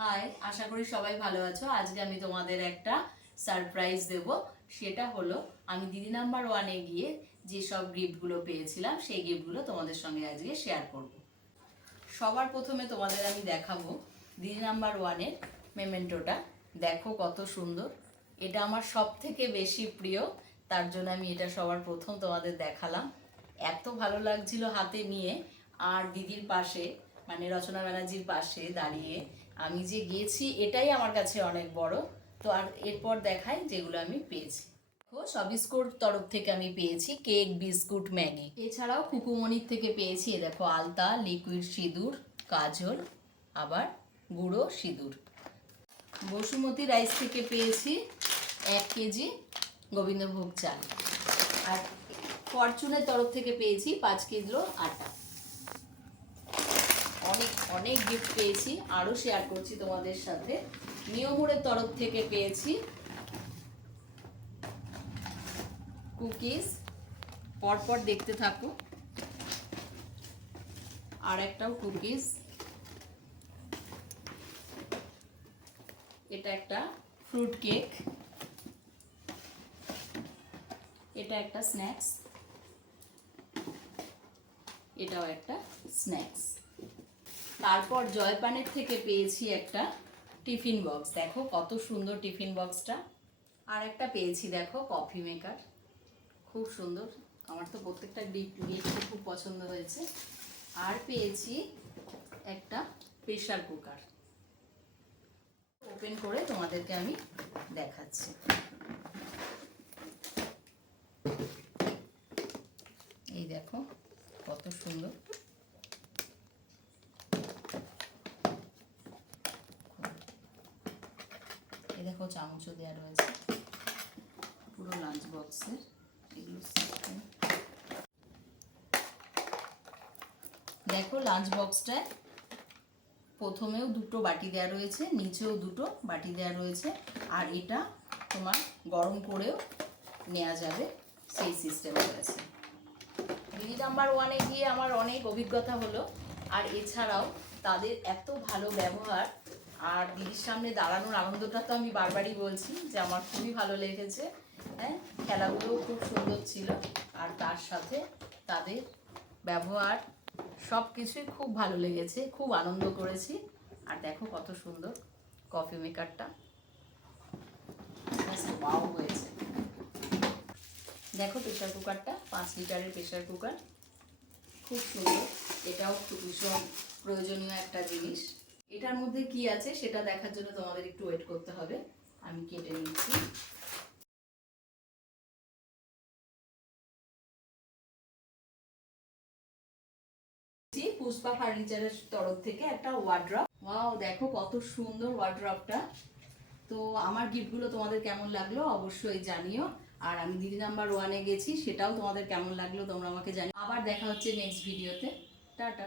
High, আশা করি সবাই ভালো আছো। আজকে আমি তোমাদের একটা সারপ্রাইজ দেব। সেটা হলো আমি দিদি নাম্বার ওয়ানে গিয়ে যেসব গিফটগুলো পেয়েছিলাম সেই গিফটগুলো তোমাদের সঙ্গে আজকে শেয়ার করব। সবার প্রথমে তোমাদের আমি দেখাবো দিদি নাম্বার ওয়ানের মেমেন্টোটা। দেখো কত সুন্দর, এটা আমার সব থেকে বেশি প্রিয়, তার জন্য আমি এটা সবার প্রথম তোমাদের দেখালাম। এত ভালো লাগছিল হাতে নিয়ে, আর দিদির পাশে মানে রচনা ব্যানার্জির পাশে দাঁড়িয়ে আমি যে গিয়েছি এটাই আমার কাছে অনেক বড়। তো আর এরপর দেখাই যেগুলো আমি পেয়েছি। সবিস্কুট তরফ থেকে আমি পেয়েছি কেক, বিস্কুট, ম্যাগি। এছাড়াও কুকুমনির থেকে পেয়েছি দেখো আলতা, লিকুইড সিঁদুর, কাজল, আবার গুঁড়ো সিঁদুর। বসুমতী রাইস থেকে পেয়েছি 1 কেজি গোবিন্দভোগ চাল। আর ফরচুনের তরফ থেকে পেয়েছি 5 কিলো আটা। অনেক অনেক গিফট পেয়েছি, আরও শেয়ার করছি তোমাদের সাথে। নিয়মুরের তরফ থেকে পেয়েছি কুকিজ, পরপর দেখতে থাকো। আর একটাও কুকিজ, এটা একটা ফ্রুট কেক, এটা একটা স্ন্যাক্স, এটাও একটা স্ন্যাক্স। তারপর জয়পানের থেকে পেয়েছি একটা টিফিন বক্স। দেখো কত সুন্দর টিফিন বক্সটা। আর একটা পেয়েছি দেখো কফি মেকার, খুব সুন্দর। আমার তো প্রত্যেকটা গিফট খুব পছন্দ হয়েছে। আর পেয়েছি একটা প্রেসার কুকার। ওপেন করে তোমাদেরকে আমি দেখাচ্ছি। এই দেখো কত সুন্দর। এই দেখো চামচও দেওয়া রয়েছে, পুরো লাঞ্চ বক্সের এগুলো। দেখো লাঞ্চ বক্সটায় প্রথমেও দুটো বাটি দেওয়া রয়েছে, নিচেও দুটো বাটি দেওয়া রয়েছে। আর এটা তোমার গরম করেও নেওয়া যাবে, সেই সিস্টেম রয়েছে। দিদি নাম্বার ওয়ানে গিয়ে আমার অনেক অভিজ্ঞতা হলো। আর এছাড়াও তাদের এত ভালো ব্যবহার, আর দিদির সামনে দাঁড়ানোর আনন্দটা তো আমি বারবারই বলছি যে আমার খুবই ভালো লেগেছে। হ্যাঁ, খেলাগুলোও খুব সুন্দর ছিল, আর তার সাথে তাদের ব্যবহার সব কিছুই খুব ভালো লেগেছে, খুব আনন্দ করেছি। আর দেখো কত সুন্দর কফি মেকারটা, ওয়াও হয়েছে। দেখো প্রেশার কুকারটা, 5 লিটারের প্রেশার কুকার, খুব সুন্দর। এটাও খুব ভীষণ প্রয়োজনীয় একটা জিনিস। এটার মধ্যে কি আছে সেটা দেখার জন্য তোমাদের একটু ওয়েট করতে হবে, আমি কেটে নিচ্ছি। পুষ্পা ফার্নিচারের তরফ থেকে একটা ওয়ার্ড্রপ। ওয়াও, দেখো কত সুন্দর ওয়ার্ড্রপটা। তো আমার গিফটগুলো তোমাদের কেমন লাগলো অবশ্যই জানিও। আর আমি দিদি নাম্বার ওয়ানে গেছি, সেটাও তোমাদের কেমন লাগলো তোমরা আমাকে জানিও। আবার দেখা হচ্ছে নেক্সট ভিডিওতে। টাটা।